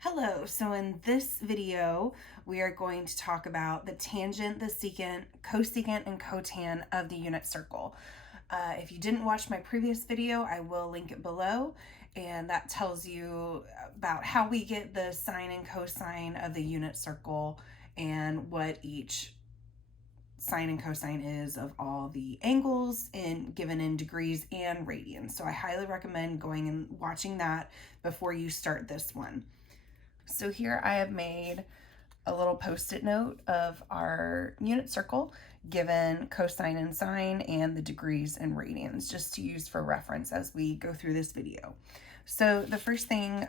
Hello, so in this video, we are going to talk about the tangent, the secant, cosecant, and cotan of the unit circle. If you didn't watch my previous video, I will link it below, and that tells you about how we get the sine and cosine of the unit circle and what each sine and cosine is of all the angles given in degrees and radians. So I highly recommend going and watching that before you start this one. So here I have made a little post-it note of our unit circle given cosine and sine and the degrees and radians just to use for reference as we go through this video. So the first thing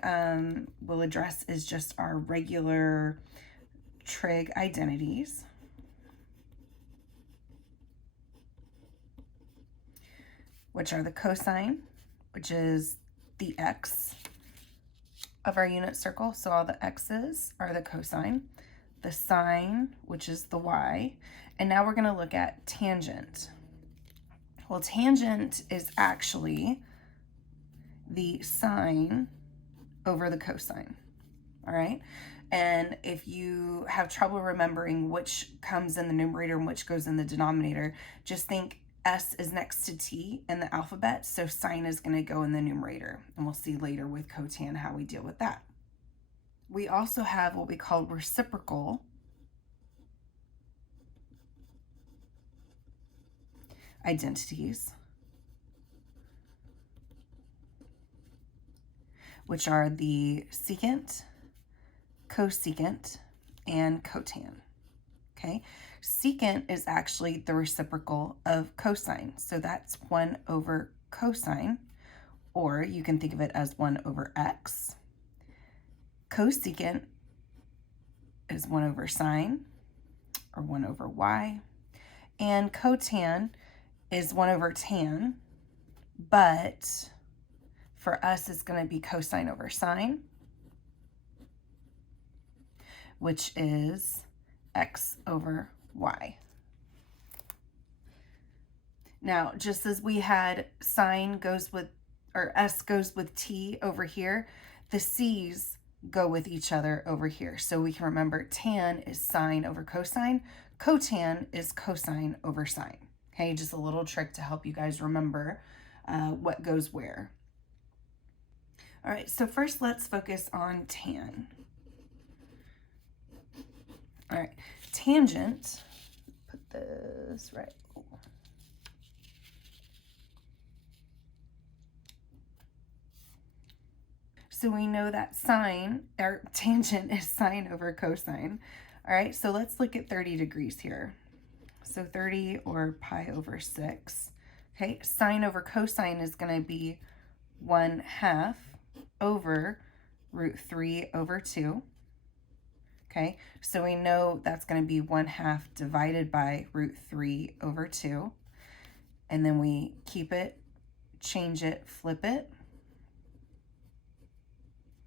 we'll address is just our regular trig identities, which are the cosine, which is the x of our unit circle, so all the x's are the cosine, the sine, which is the y, and now we're going to look at tangent. Well, tangent is actually the sine over the cosine, all right? And if you have trouble remembering which comes in the numerator and which goes in the denominator, just think S is next to T in the alphabet, so sine is going to go in the numerator, and we'll see later with cotan how we deal with that. We also have what we call reciprocal identities, which are the secant, cosecant, and cotan. Okay, secant is actually the reciprocal of cosine, so that's 1 over cosine, or you can think of it as 1 over x. Cosecant is 1 over sine, or 1 over y, and cotan is 1 over tan, but for us it's going to be cosine over sine, which is x over y. Now, just as we had sine goes with, or s goes with t over here, the c's go with each other over here. So we can remember tan is sine over cosine, cotan is cosine over sine. Okay, just a little trick to help you guys remember what goes where. All right, so first let's focus on tan. All right, tangent, put this right. So we know that sine, or tangent, is sine over cosine. All right, so let's look at 30 degrees here. So 30 or pi over 6. Okay, sine over cosine is going to be 1/2 over root 3 over 2. Okay, so we know that's going to be 1/2 divided by root 3 over 2. And then we keep it, change it, flip it.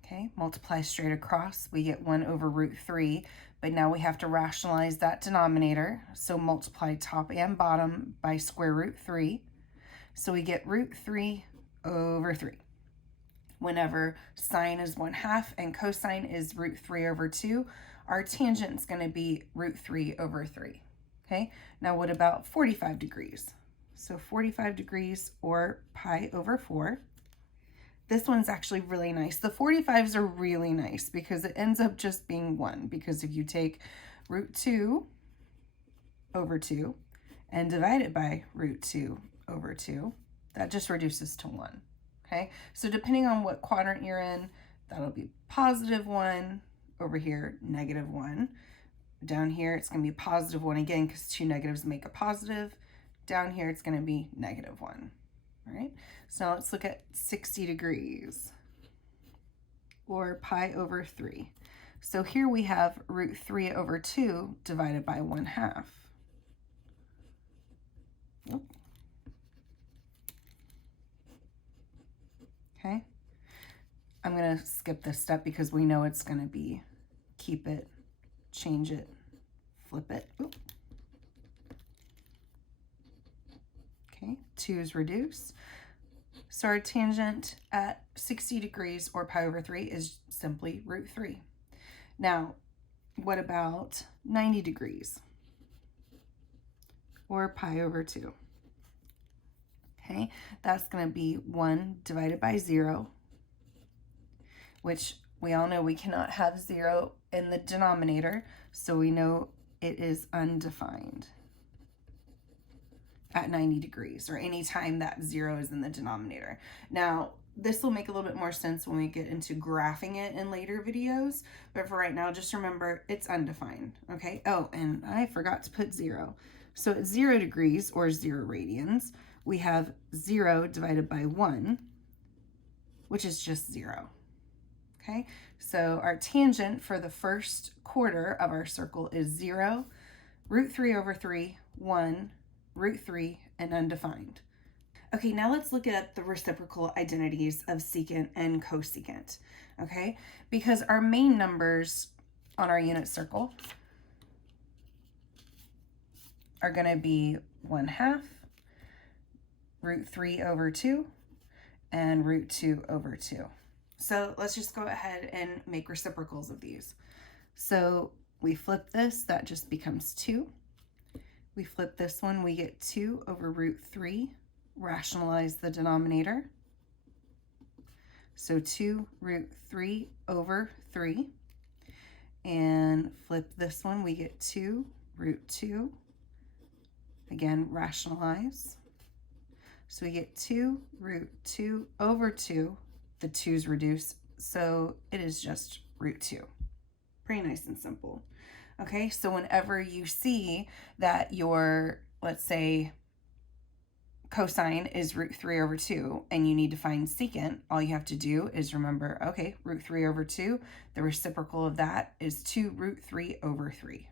Okay, multiply straight across, we get 1 over root 3, but now we have to rationalize that denominator, so multiply top and bottom by square root 3. So we get root 3 over 3. Whenever sine is 1/2 and cosine is root 3 over 2, our tangent is going to be root 3 over 3. Okay, now what about 45 degrees? So 45 degrees or pi over 4. This one's actually really nice. The 45s are really nice because it ends up just being 1, because if you take root 2 over 2 and divide it by root 2 over 2, that just reduces to 1. Okay, so depending on what quadrant you're in, that'll be +1, over here -1. Down here it's going to be +1 again because 2 negatives make a positive. Down here it's going to be -1. All right, so now let's look at 60 degrees or pi over 3. So here we have root 3 over 2 divided by 1/2. Okay, I'm going to skip this step because we know it's going to be keep it, change it, flip it. Oop. Okay, 2's reduce. So our tangent at 60 degrees or pi over 3 is simply root 3. Now, what about 90 degrees or pi over 2? Okay, that's going to be 1 divided by 0, which we all know we cannot have 0 in the denominator, so we know it is undefined at 90 degrees or any time that 0 is in the denominator. Now, this will make a little bit more sense when we get into graphing it in later videos, but for right now, just remember it's undefined, okay? Oh, and I forgot to put 0. So at 0 degrees or 0 radians, we have 0 divided by 1, which is just 0, okay? So our tangent for the first quarter of our circle is 0, root 3 over 3, 1, root 3, and undefined. Okay, now let's look at the reciprocal identities of secant and cosecant, okay? Because our main numbers on our unit circle are going to be 1/2, root 3 over 2, and root 2 over 2. So let's just go ahead and make reciprocals of these. So we flip this, that just becomes 2. We flip this one, we get 2 over root 3. Rationalize the denominator. So 2 root 3 over 3. And flip this one, we get 2 root 2. Again, rationalize. So we get 2 root 2 over 2. The 2's reduce, so it is just root 2. Pretty nice and simple. Okay, so whenever you see that your, let's say, cosine is root 3 over 2 and you need to find secant, all you have to do is remember, okay, root 3 over 2, the reciprocal of that is 2 root 3 over 3.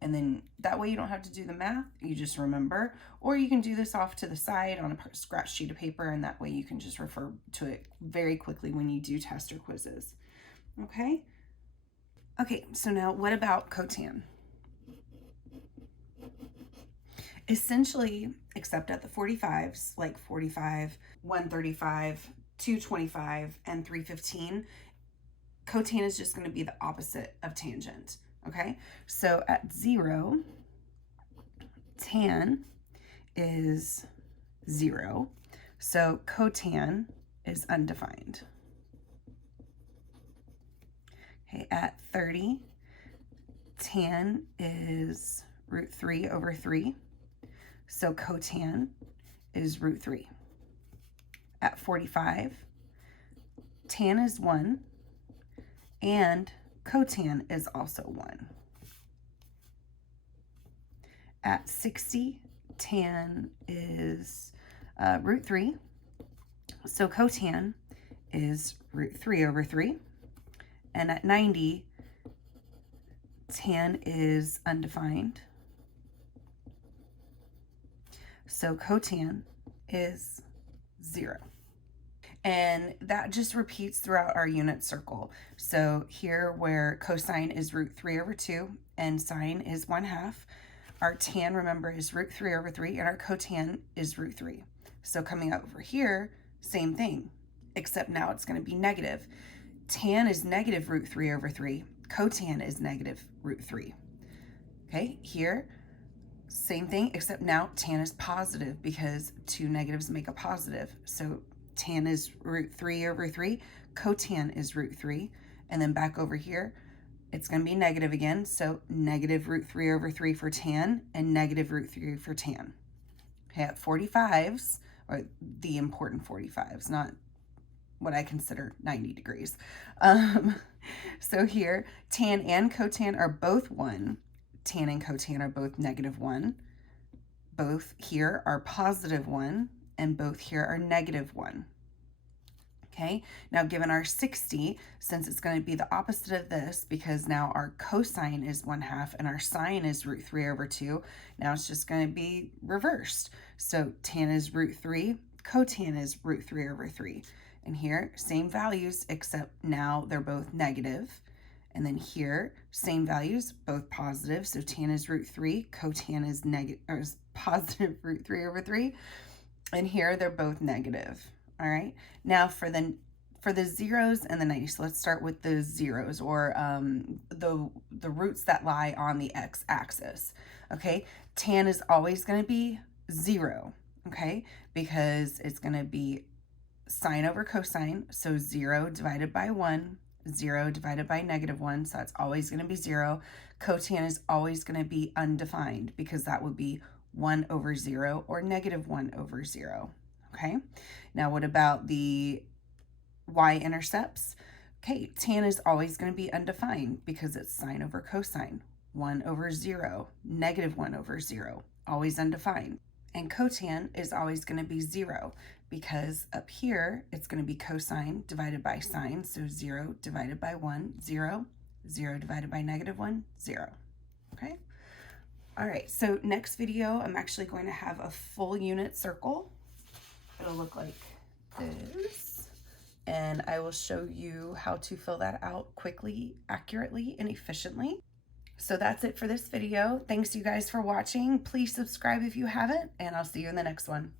And then that way you don't have to do the math, you just remember, or you can do this off to the side on a scratch sheet of paper, and that way you can just refer to it very quickly when you do test or quizzes. Okay? Okay, so now what about cotan? Essentially, except at the 45s, like 45, 135, 225, and 315, cotan is just going to be the opposite of tangent. Okay, so at 0, tan is 0, so cotan is undefined. Okay, at 30, tan is root 3 over 3, so cotan is root 3. At 45, tan is 1, and cotan is also 1. At 60, tan is root 3, so cotan is root 3 over 3. And at 90, tan is undefined, so cotan is 0. And that just repeats throughout our unit circle. So here where cosine is root 3 over 2 and sine is 1/2, our tan, remember, is root 3 over 3, and our cotan is root 3. So coming out over here, same thing, except now it's going to be negative. Tan is negative root 3 over 3. Cotan is negative root 3. Okay, here, same thing, except now tan is positive because 2 negatives make a positive. So tan is root 3 over 3, cotan is root 3, and then back over here, it's going to be negative again, so negative root 3 over 3 for tan, and negative root 3 for tan. Okay, at 45s, or the important 45s, not what I consider 90 degrees. So here, tan and cotan are both 1, tan and cotan are both negative 1, both here are positive 1, and both here are negative 1. Okay, now given our 60, since it's going to be the opposite of this, because now our cosine is 1/2 and our sine is root 3 over 2, now it's just going to be reversed. So tan is root 3, cotan is root 3 over 3. And here, same values, except now they're both negative. And then here, same values, both positive. So tan is root 3, cotan is negative, or is positive root 3 over 3. And here they're both negative. All right. Now for the zeros and the 90, so let's start with the zeros, or the roots that lie on the x-axis. Okay, tan is always going to be 0, okay, because it's going to be sine over cosine, so 0 divided by 1, 0 divided by -1, so that's always going to be 0. Cotan is always going to be undefined, because that would be 1 over 0 or -1 over 0, okay? Now what about the y-intercepts? Okay, tan is always going to be undefined because it's sine over cosine. 1 over 0, -1 over 0, always undefined. And cotan is always going to be 0 because up here it's going to be cosine divided by sine, so 0 divided by 1, 0, 0 divided by -1, 0. Okay? All right, so next video I'm actually going to have a full unit circle. It'll look like this, and I will show you how to fill that out quickly, accurately, and efficiently. So that's it for this video. Thanks you guys for watching. Please subscribe if you haven't, and I'll see you in the next one.